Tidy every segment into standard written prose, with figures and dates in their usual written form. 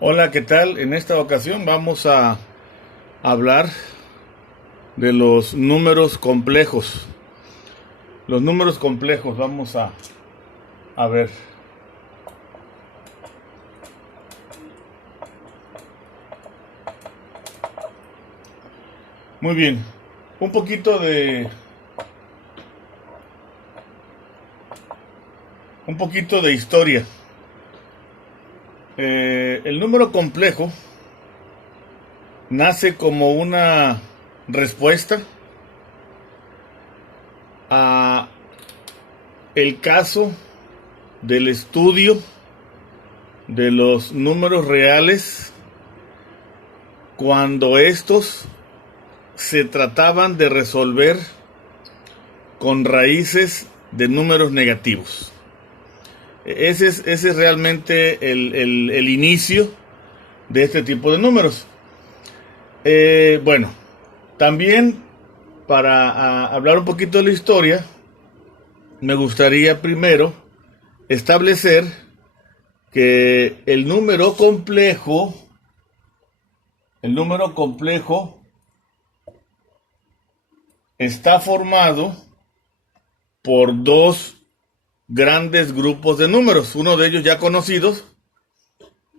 Hola, ¿qué tal? En esta ocasión vamos a hablar de los números complejos. Los números complejos vamos a ver. Muy bien, un poquito de historia. El número complejo nace como una respuesta a el caso del estudio de los números reales cuando estos se trataban de resolver con raíces de números negativos. Ese es realmente el inicio de este tipo de números. Bueno, también para hablar un poquito de la historia, me gustaría primero establecer que el número complejo está formado por dos grandes grupos de números, uno de ellos ya conocidos,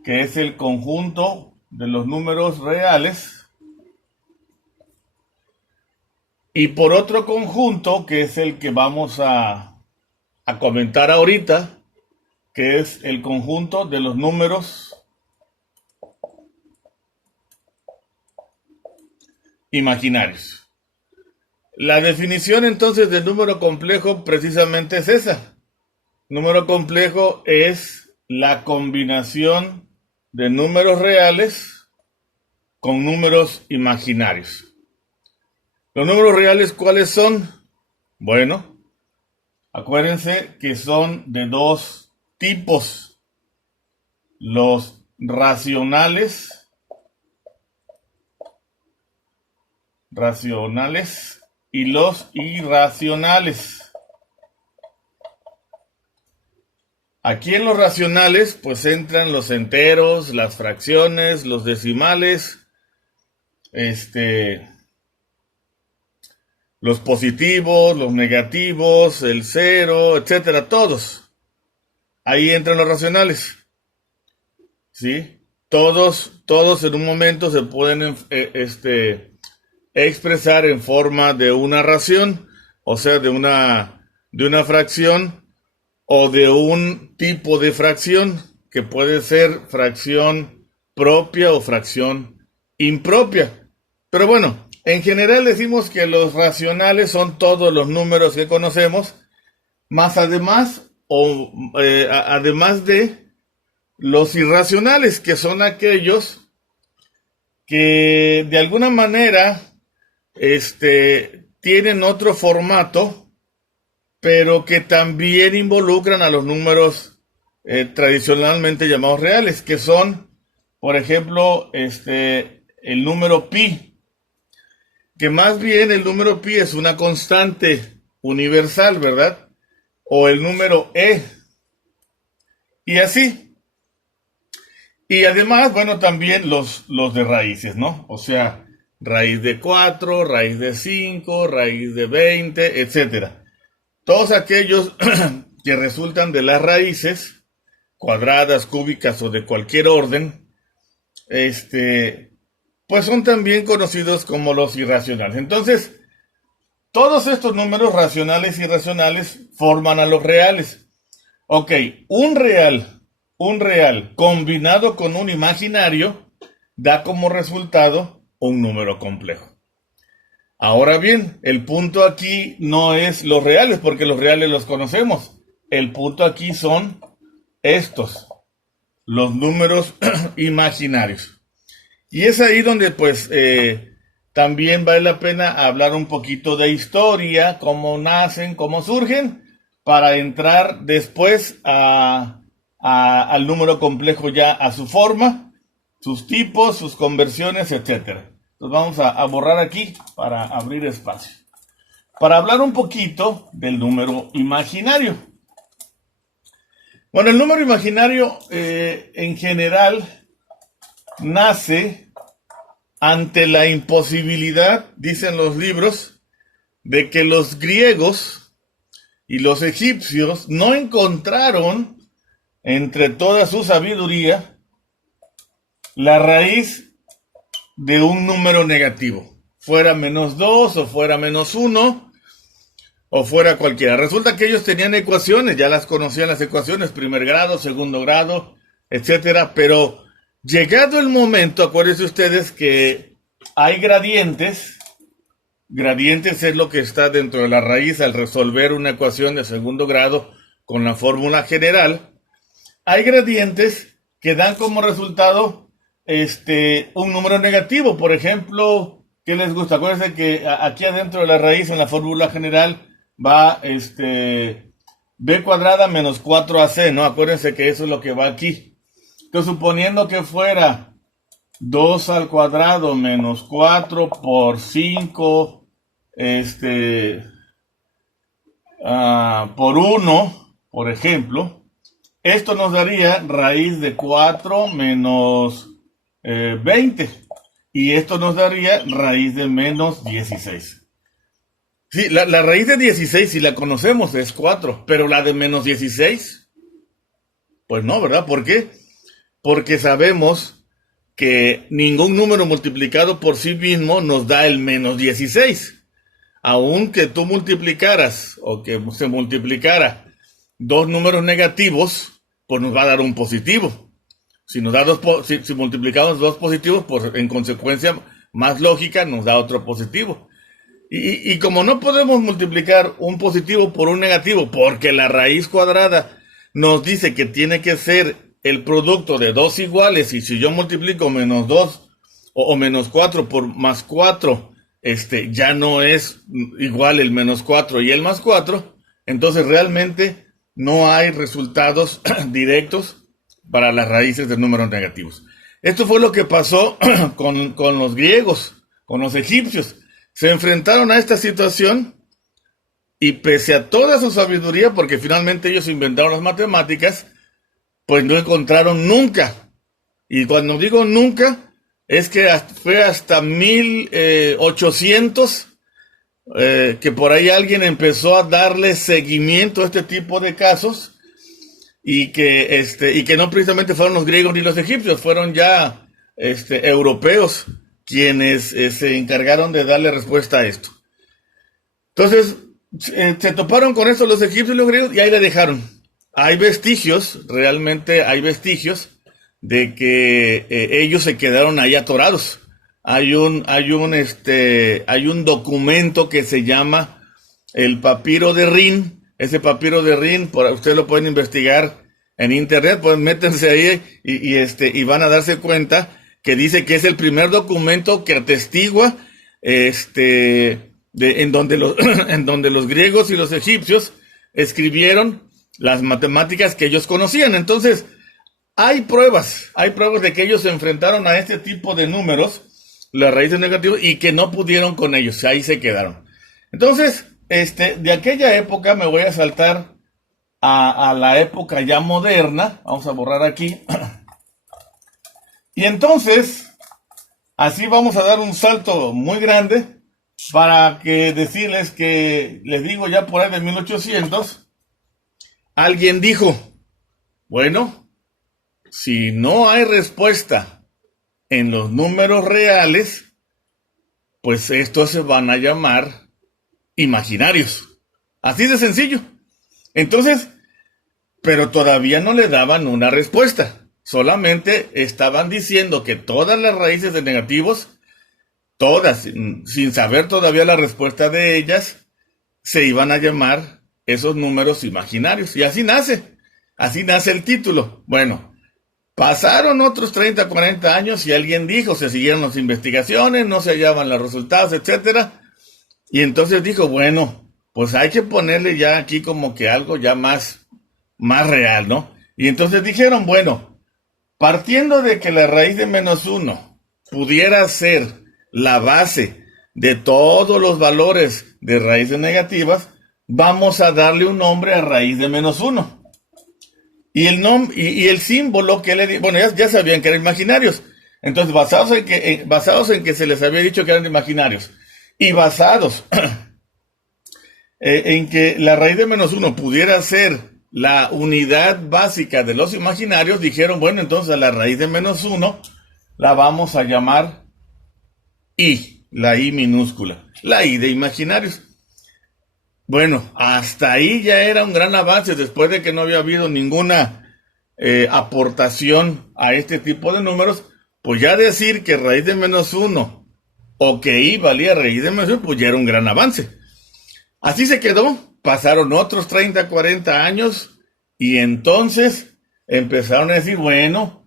que es el conjunto de los números reales, y por otro conjunto, que es el que vamos a comentar ahorita, que es el conjunto de los números imaginarios. La definición entonces del número complejo precisamente es esa. Número complejo es la combinación de números reales con números imaginarios. ¿Los números reales cuáles son? Bueno, acuérdense que son de dos tipos: los racionales y los irracionales. Aquí en los racionales pues entran los enteros, las fracciones, los decimales, los positivos, los negativos, el cero, etcétera, todos. Ahí entran los racionales. ¿Sí? Todos en un momento se pueden expresar en forma de una ración, o sea, de una fracción o de un tipo de fracción que puede ser fracción propia o fracción impropia. Pero bueno, en general decimos que los racionales son todos los números que conocemos, más además de los irracionales, que son aquellos que de alguna manera tienen otro formato, pero que también involucran a los números tradicionalmente llamados reales, que son, por ejemplo, el número pi, que más bien el número pi es una constante universal, ¿verdad? O el número e, y así. Y además, bueno, también los de raíces, ¿no? O sea, raíz de 4, raíz de 5, raíz de 20, etcétera. Todos aquellos que resultan de las raíces, cuadradas, cúbicas o de cualquier orden, pues son también conocidos como los irracionales. Entonces, todos estos números racionales y irracionales forman a los reales. Ok, un real combinado con un imaginario da como resultado un número complejo. Ahora bien, el punto aquí no es los reales, porque los reales los conocemos. El punto aquí son estos, los números imaginarios. Y es ahí donde pues también vale la pena hablar un poquito de historia, cómo nacen, cómo surgen, para entrar después al número complejo ya a su forma, sus tipos, sus conversiones, etcétera. Entonces vamos a borrar aquí para abrir espacio. Para hablar un poquito del número imaginario. Bueno, el número imaginario en general nace ante la imposibilidad, dicen los libros, de que los griegos y los egipcios no encontraron entre toda su sabiduría la raíz de un número negativo, fuera -2 o fuera -1 o fuera cualquiera. Resulta que ellos tenían ecuaciones, ya las conocían las ecuaciones, primer grado, segundo grado, etcétera, pero llegado el momento, acuérdense ustedes que hay gradientes. Gradientes es lo que está dentro de la raíz al resolver una ecuación de segundo grado con la fórmula general. Hay gradientes que dan como resultado un número negativo. Por ejemplo, ¿qué les gusta? Acuérdense que aquí adentro de la raíz en la fórmula general va b cuadrada menos 4ac, ¿no? Acuérdense que eso es lo que va aquí. Entonces, suponiendo que fuera 2 al cuadrado menos 4 por 5 por 1, por ejemplo, esto nos daría raíz de 4 menos 20 y esto nos daría raíz de menos 16. Sí, la raíz de 16, si la conocemos, es 4, pero la de menos 16, pues no, ¿verdad? ¿Por qué? Porque sabemos que ningún número multiplicado por sí mismo nos da el menos 16. Aunque tú multiplicaras o que se multiplicara dos números negativos, pues nos va a dar un positivo. Si nos da si multiplicamos dos positivos, pues en consecuencia más lógica nos da otro positivo. Y como no podemos multiplicar un positivo por un negativo, porque la raíz cuadrada nos dice que tiene que ser el producto de dos iguales, y si yo multiplico menos 2 o menos 4 por más 4, ya no es igual el menos 4 y el más 4, entonces realmente no hay resultados directos para las raíces de números negativos. Esto fue lo que pasó con los griegos, con los egipcios. Se enfrentaron a esta situación y pese a toda su sabiduría, porque finalmente ellos inventaron las matemáticas, pues no encontraron nunca. Y cuando digo nunca, es que fue hasta 1800 que por ahí alguien empezó a darle seguimiento a este tipo de casos y que no precisamente fueron los griegos ni los egipcios, fueron ya europeos quienes se encargaron de darle respuesta a esto. Entonces, se toparon con esto los egipcios y los griegos y ahí le dejaron. Hay vestigios, realmente hay vestigios de que ellos se quedaron ahí atorados. Hay un documento que se llama el papiro de Rin. Ese papiro de Rin, ustedes lo pueden investigar en internet, pues métanse ahí y van a darse cuenta que dice que es el primer documento que atestigua en donde los griegos y los egipcios escribieron las matemáticas que ellos conocían. Entonces, hay pruebas de que ellos se enfrentaron a este tipo de números, las raíces negativas, y que no pudieron con ellos, ahí se quedaron. Entonces, de aquella época me voy a saltar a la época ya moderna. Vamos a borrar aquí. Y entonces, así vamos a dar un salto muy grande para que decirles que, les digo, ya por ahí de 1800, alguien dijo, bueno, si no hay respuesta en los números reales, pues estos se van a llamar imaginarios. Así de sencillo. Entonces, pero todavía no le daban una respuesta. Solamente estaban diciendo que todas las raíces de negativos, todas, sin saber todavía la respuesta de ellas, se iban a llamar esos números imaginarios. Y así nace el título. Bueno, pasaron otros 30, 40 años y alguien dijo, se siguieron las investigaciones, no se hallaban los resultados, etcétera. Y entonces dijo, bueno, pues hay que ponerle ya aquí como que algo ya más real, ¿no? Y entonces dijeron, bueno, partiendo de que la raíz de -1 pudiera ser la base de todos los valores de raíces negativas, vamos a darle un nombre a raíz de -1. Y el símbolo que le di, bueno, ya sabían que eran imaginarios. Entonces, basados en que se les había dicho que eran imaginarios y basados en que la raíz de menos uno pudiera ser la unidad básica de los imaginarios, dijeron, bueno, entonces a la raíz de menos uno la vamos a llamar I, la I minúscula, la I de imaginarios. Bueno, hasta ahí ya era un gran avance después de que no había habido ninguna aportación a este tipo de números. Pues ya decir que raíz de menos uno o que I valía raíz de menos uno, pues ya era un gran avance. Así se quedó, pasaron otros 30, 40 años y entonces empezaron a decir, bueno,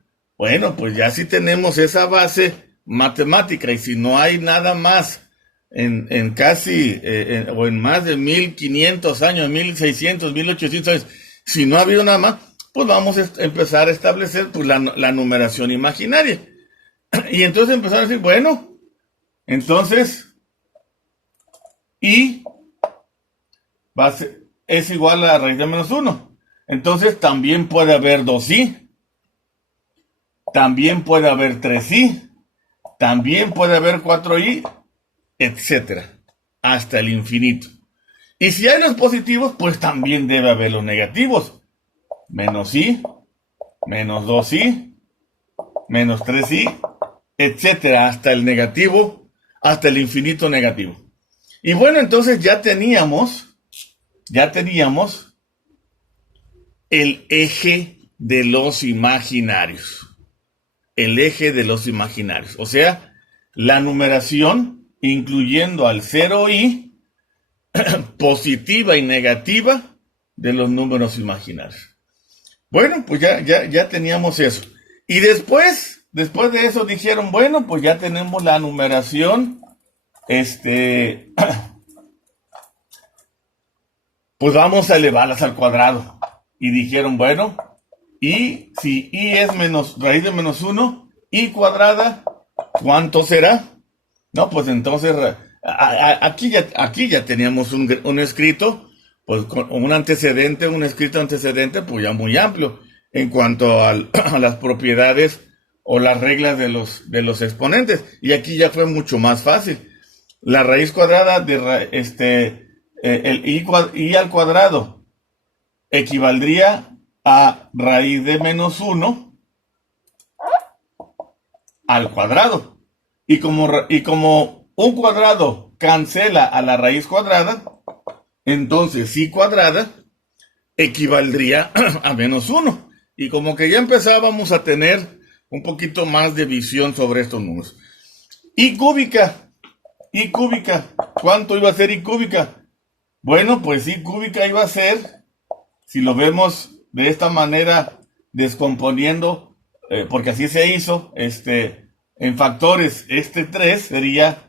pues ya sí tenemos esa base matemática y si no hay nada más en casi o en más de 1500 años, 1600, 1800 años, si no ha habido nada más, pues vamos a empezar a establecer pues, la numeración imaginaria. Y entonces empezaron a decir, bueno, entonces I es igual a la raíz de menos 1. Entonces también puede haber 2i, también puede haber 3i, también puede haber 4i, etcétera, hasta el infinito. Y si hay los positivos, pues también debe haber los negativos. Menos i, menos 2i, menos 3i, etcétera, hasta el negativo, hasta el infinito negativo. Y bueno, entonces ya teníamos el eje de los imaginarios. El eje de los imaginarios. O sea, la numeración, incluyendo al 0i, positiva y negativa de los números imaginarios. Bueno, pues ya teníamos eso. Y después de eso dijeron, bueno, pues ya tenemos la numeración, pues vamos a elevarlas al cuadrado. Y dijeron, bueno, y si i es raíz de menos 1, i cuadrada, ¿cuánto será? No, pues entonces, aquí ya teníamos un escrito, pues con un escrito antecedente, pues ya muy amplio, en cuanto a las propiedades o las reglas de los exponentes. Y aquí ya fue mucho más fácil. La raíz cuadrada de el i al cuadrado equivaldría a raíz de menos 1 al cuadrado. Y como un cuadrado cancela a la raíz cuadrada, entonces i cuadrada equivaldría a menos 1. Y como que ya empezábamos a tener un poquito más de visión sobre estos números. I cúbica, ¿cuánto iba a ser i cúbica? Bueno, pues i cúbica iba a ser, si lo vemos de esta manera, descomponiendo, porque así se hizo, en factores, 3 sería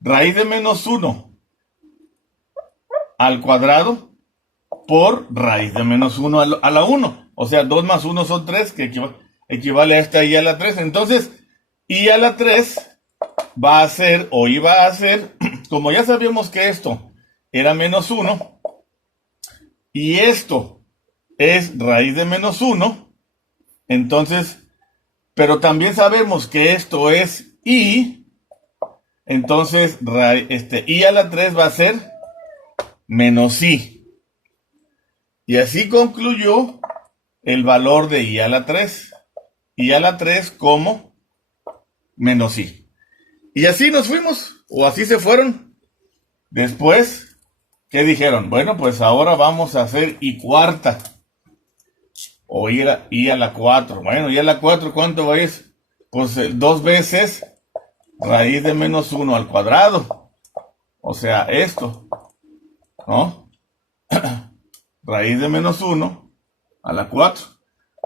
raíz de menos 1 al cuadrado por raíz de menos 1 a la 1. O sea, 2 más 1 son 3, que equivale a esta i a la 3. Entonces, i a la 3 va a ser, o iba a ser, como ya sabíamos que esto era menos 1, y esto es raíz de menos 1, entonces, pero también sabemos que esto es i, entonces i a la 3 va a ser menos i. Y así concluyó el valor de i a la 3. I a la 3 como menos i. Y así nos fuimos, o así se fueron. Después, ¿qué dijeron? Bueno, pues ahora vamos a hacer i cuarta. O i a la 4. Bueno, i a la 4, ¿cuánto es? Pues 2 veces raíz de menos 1 al cuadrado. O sea, esto, ¿no? Raíz de menos 1 a la 4.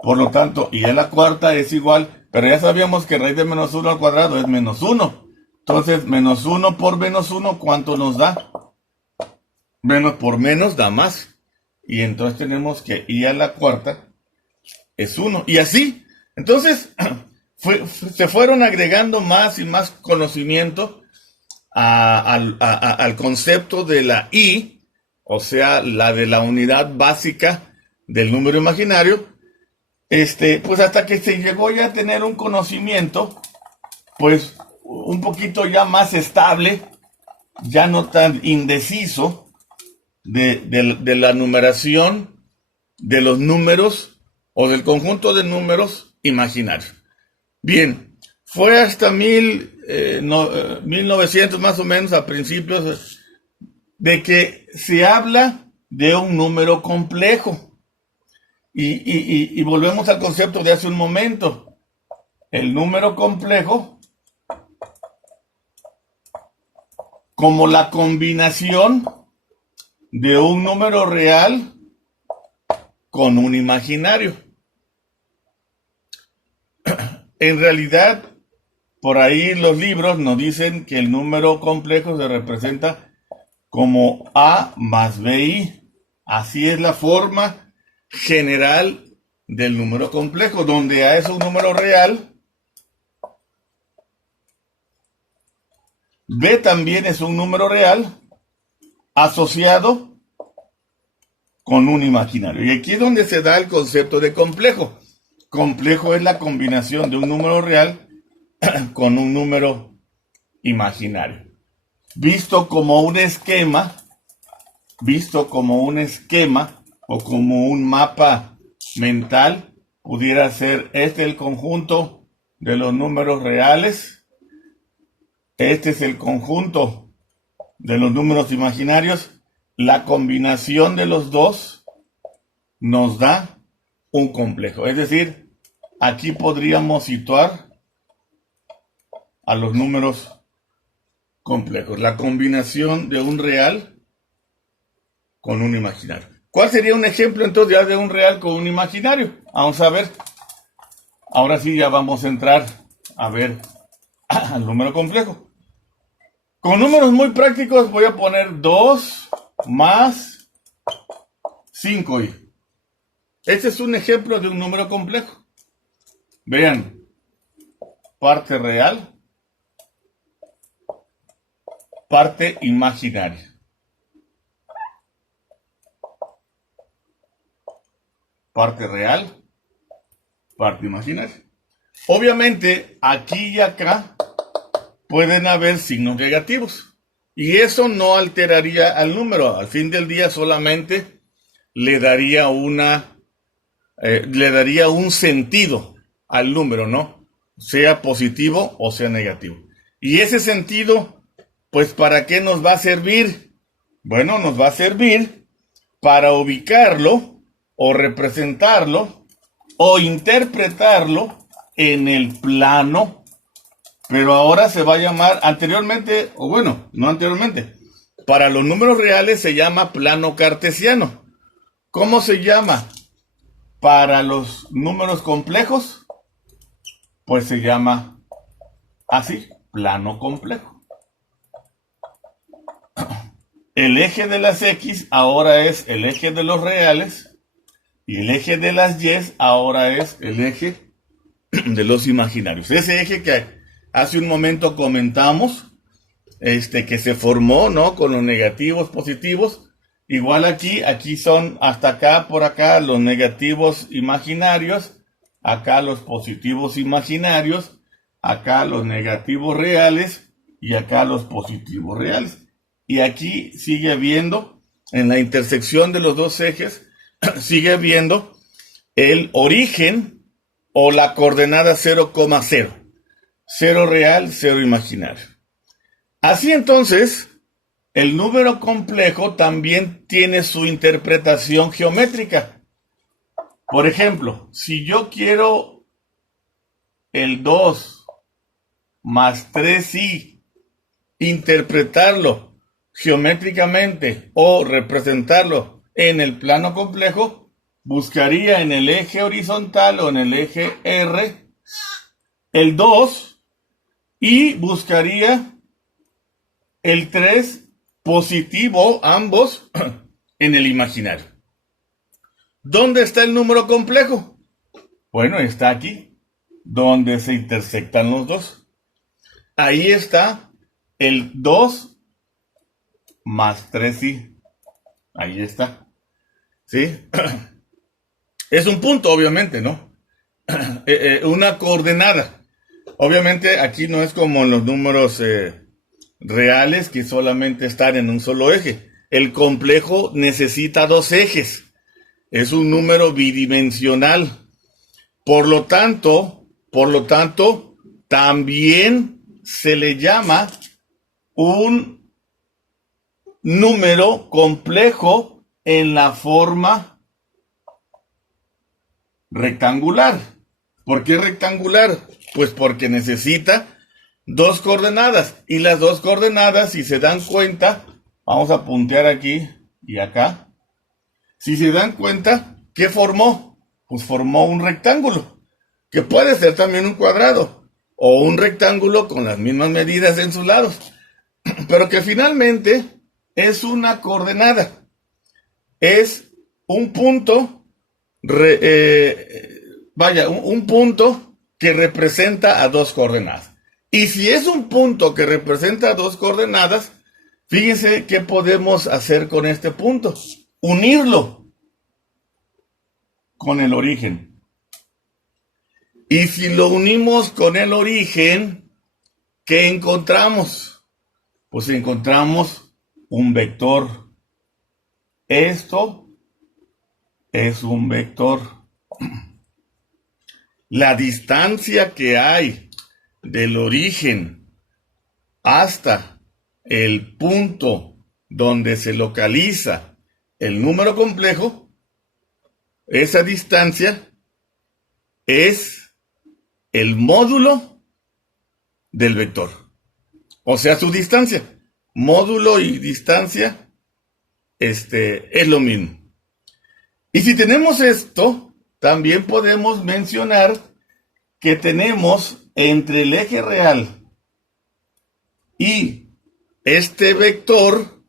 Por lo tanto, i a la cuarta es igual, pero ya sabíamos que raíz de menos 1 al cuadrado es menos 1. Entonces, menos 1 por menos 1, ¿cuánto nos da? Menos por menos da más. Y entonces tenemos que i a la cuarta es 1. Y así, entonces, se fueron agregando más y más conocimiento al concepto de la i, o sea, la de la unidad básica del número imaginario, pues hasta que se llegó ya a tener un conocimiento pues un poquito ya más estable, ya no tan indeciso de la numeración de los números o del conjunto de números imaginarios. Bien, fue hasta 1900 más o menos, a principios, de que se habla de un número complejo. Y volvemos al concepto de hace un momento. El número complejo como la combinación de un número real con un imaginario. En realidad, por ahí los libros nos dicen que el número complejo se representa como A más BI. Así es la forma general del número complejo, donde A es un número real, B también es un número real asociado con un imaginario. Y aquí es donde se da el concepto de complejo. Complejo es la combinación de un número real con un número imaginario. Visto como un esquema o como un mapa mental, pudiera ser este el conjunto de los números reales, este es el conjunto de los números imaginarios, la combinación de los dos nos da un complejo. Es decir, aquí podríamos situar a los números complejos, la combinación de un real con un imaginario. ¿Cuál sería un ejemplo entonces ya de un real con un imaginario? Vamos a ver. Ahora sí ya vamos a entrar a ver al número complejo. Con números muy prácticos voy a poner 2 más 5i. Este es un ejemplo de un número complejo. Vean, parte real, parte imaginaria. Parte real, parte imaginaria. Obviamente, aquí y acá pueden haber signos negativos. Y eso no alteraría al número. Al fin del día solamente le daría un sentido al número, ¿no? Sea positivo o sea negativo. Y ese sentido, pues, ¿para qué nos va a servir? Bueno, nos va a servir para ubicarlo o representarlo o interpretarlo en el plano, pero ahora se va a llamar anteriormente, o bueno, no anteriormente, para los números reales se llama plano cartesiano. ¿Cómo se llama para los números complejos? Pues se llama así, plano complejo. El eje de las X ahora es el eje de los reales y el eje de las Y ahora es el eje de los imaginarios. Ese eje que hace un momento comentamos, que se formó, ¿no? Con los negativos, positivos. Igual aquí son hasta acá, por acá, los negativos imaginarios, acá los positivos imaginarios, acá los negativos reales y acá los positivos reales. Y aquí sigue habiendo, en la intersección de los dos ejes, sigue habiendo el origen o la coordenada 0,0. 0 real, 0 imaginario. Así entonces, el número complejo también tiene su interpretación geométrica. Por ejemplo, si yo quiero el 2 más 3i, interpretarlo geométricamente o representarlo en el plano complejo, buscaría en el eje horizontal o en el eje R el 2 y buscaría el 3 positivo, ambos, en el imaginario. ¿Dónde está el número complejo? Bueno, está aquí, donde se intersectan los dos. Ahí está el 2 más 3i. Ahí está. ¿Sí? Es un punto, obviamente, ¿no? Una coordenada. Obviamente aquí no es como en los números reales que solamente están en un solo eje. El complejo necesita dos ejes. Es un número bidimensional. Por lo tanto, también se le llama un número complejo en la forma rectangular. ¿Por qué rectangular? Pues porque necesita dos coordenadas. Y las dos coordenadas, si se dan cuenta, vamos a puntear aquí y acá. Si se dan cuenta, ¿qué formó? Pues formó un rectángulo, que puede ser también un cuadrado, o un rectángulo con las mismas medidas en sus lados, pero que finalmente es una coordenada. Es un punto, un punto que representa a dos coordenadas. Y si es un punto que representa a dos coordenadas, fíjense qué podemos hacer con este punto. Unirlo con el origen. Y si lo unimos con el origen, ¿qué encontramos? Pues encontramos un vector. Esto es un vector. La distancia que hay del origen hasta el punto donde se localiza el número complejo, esa distancia es el módulo del vector. O sea, su distancia. Módulo y distancia es lo mismo. Y si tenemos esto, también podemos mencionar que tenemos entre el eje real y este vector,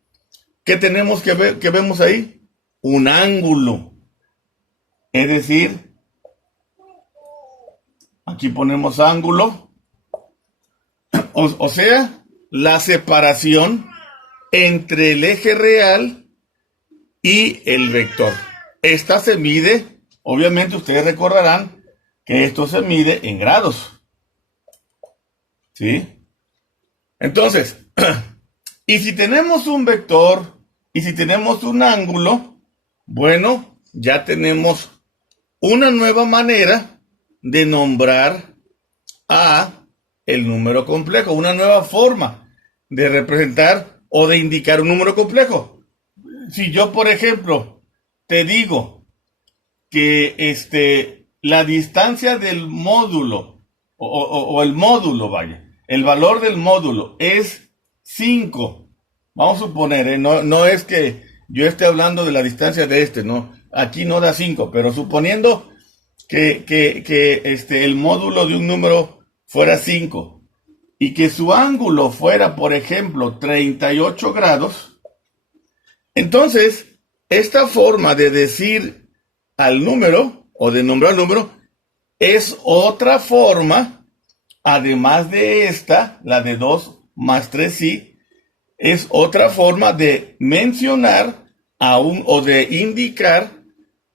¿qué tenemos que ver, que vemos ahí? Un ángulo. Es decir, aquí ponemos ángulo, o sea, la separación entre el eje real y el vector. Esta se mide, obviamente ustedes recordarán que esto se mide en grados. ¿Sí? Entonces, y si tenemos un vector y si tenemos un ángulo, bueno, ya tenemos una nueva manera de nombrar a el número complejo, una nueva forma de representar o de indicar un número complejo. Si yo, por ejemplo, te digo que la distancia del módulo o el módulo, vaya, el valor del módulo es 5. Vamos a suponer, no es que yo esté hablando de la distancia de no, aquí no da 5, pero suponiendo que el módulo de un número fuera 5 y que su ángulo fuera, por ejemplo, 38 grados, entonces esta forma de decir al número o de nombrar el número es otra forma, además de esta, la de 2 más 3 sí, es otra forma de mencionar o de indicar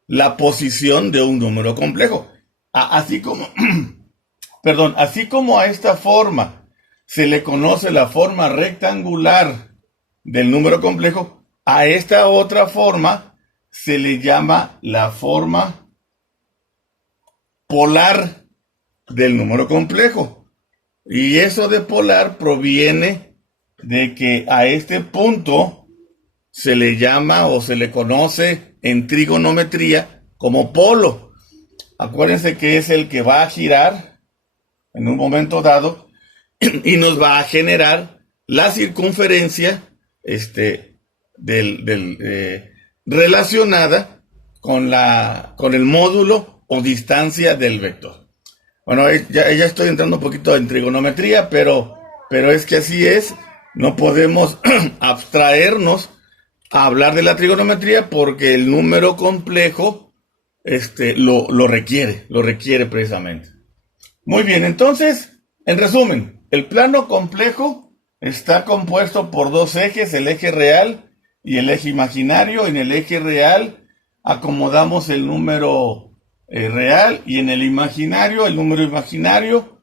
la posición de un número complejo. Así como, así como a esta forma se le conoce la forma rectangular del número complejo, a esta otra forma se le llama la forma polar del número complejo. Y eso de polar proviene de que a este punto se le llama o se le conoce en trigonometría como polo. Acuérdense que es el que va a girar en un momento dado y nos va a generar la circunferencia relacionada con el módulo o distancia del vector. Bueno, ya estoy entrando un poquito en trigonometría, pero es que así es. No podemos abstraernos a hablar de la trigonometría porque el número complejo lo requiere precisamente. Muy bien, entonces, en resumen, el plano complejo está compuesto por dos ejes, el eje real y el eje imaginario. En el eje real acomodamos el número real y en el imaginario, el número imaginario,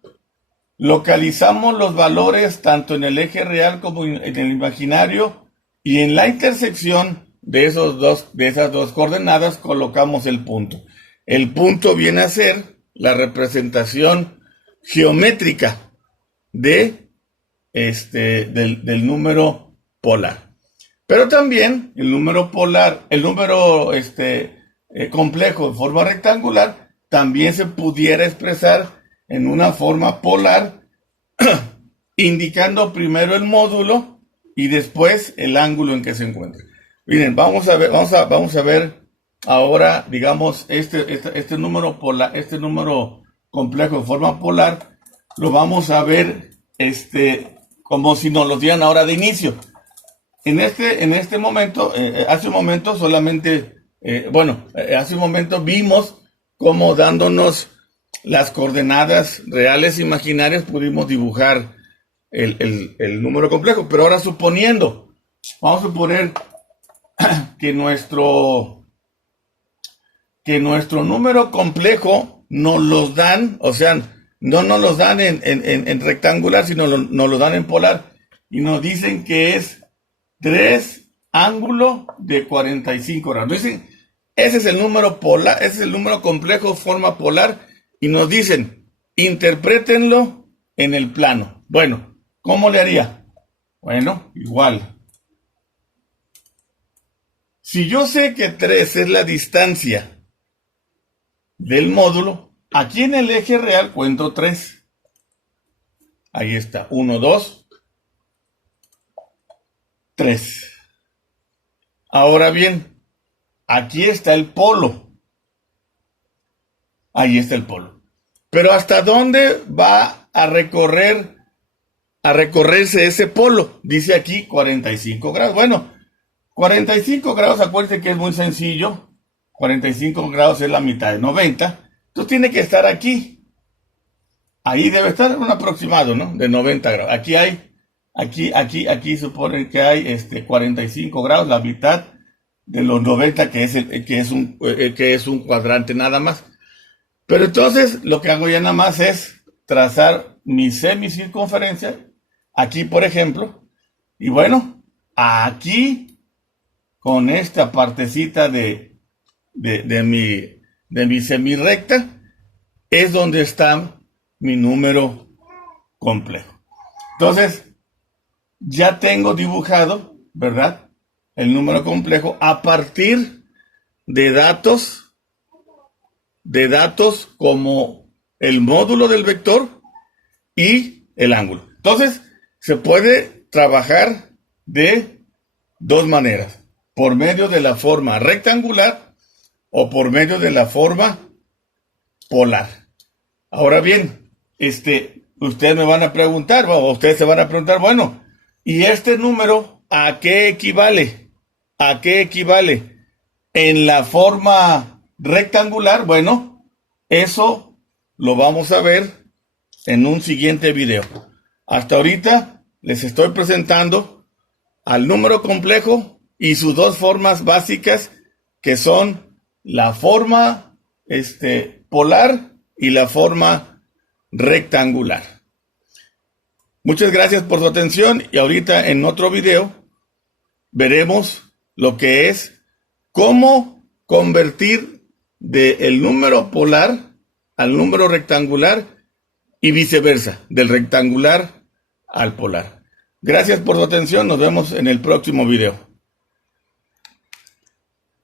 localizamos los valores tanto en el eje real como en el imaginario, y en la intersección de esas dos coordenadas colocamos el punto. El punto viene a ser la representación geométrica del número polar. Pero también el número polar, el número complejo en forma rectangular, también se pudiera expresar en una forma polar, indicando primero el módulo y después el ángulo en que se encuentra. Miren, vamos a ver ahora, digamos, este número polar, este número complejo en forma polar, lo vamos a ver como si nos lo dieran ahora de inicio. En este momento, hace un momento vimos cómo dándonos las coordenadas reales e imaginarias pudimos dibujar el número complejo. Pero ahora vamos a suponer que nuestro número complejo nos los dan, o sea, no nos los dan en rectangular, sino nos lo dan en polar, y nos dicen que es 3 ángulo de 45 grados. Dicen, ese es el número polar, ese es el número complejo forma polar, y nos dicen, interprétenlo en el plano. Bueno, ¿cómo le haría? Bueno, igual. Si yo sé que 3 es la distancia del módulo, aquí en el eje real cuento 3. Ahí está, 1, 2, 3. Ahora bien, aquí está el polo. Ahí está el polo. Pero ¿hasta dónde va a recorrerse ese polo? Dice aquí 45 grados. Bueno, 45 grados, acuérdense que es muy sencillo. 45 grados es la mitad de 90. Entonces tiene que estar aquí. Ahí debe estar un aproximado, ¿no? De 90 grados. Aquí suponen que hay 45 grados, la mitad de los 90, que es un cuadrante nada más. Pero entonces lo que hago ya nada más es trazar mi semicircunferencia. Aquí, por ejemplo. Y bueno, aquí, con esta partecita de mi semirrecta, es donde está mi número complejo. Entonces, ya tengo dibujado, ¿verdad?, el número complejo a partir de datos como el módulo del vector y el ángulo. Entonces, se puede trabajar de dos maneras: por medio de la forma rectangular o por medio de la forma polar. Ahora bien, ustedes me van a preguntar, o ustedes se van a preguntar, bueno, ¿y este número a qué equivale? ¿A qué equivale? En la forma rectangular, bueno, eso lo vamos a ver en un siguiente video. Hasta ahorita les estoy presentando al número complejo y sus dos formas básicas, que son la forma polar y la forma rectangular. Muchas gracias por su atención, y ahorita en otro video veremos lo que es cómo convertir del número polar al número rectangular y viceversa, del rectangular al polar. Gracias por su atención, nos vemos en el próximo video.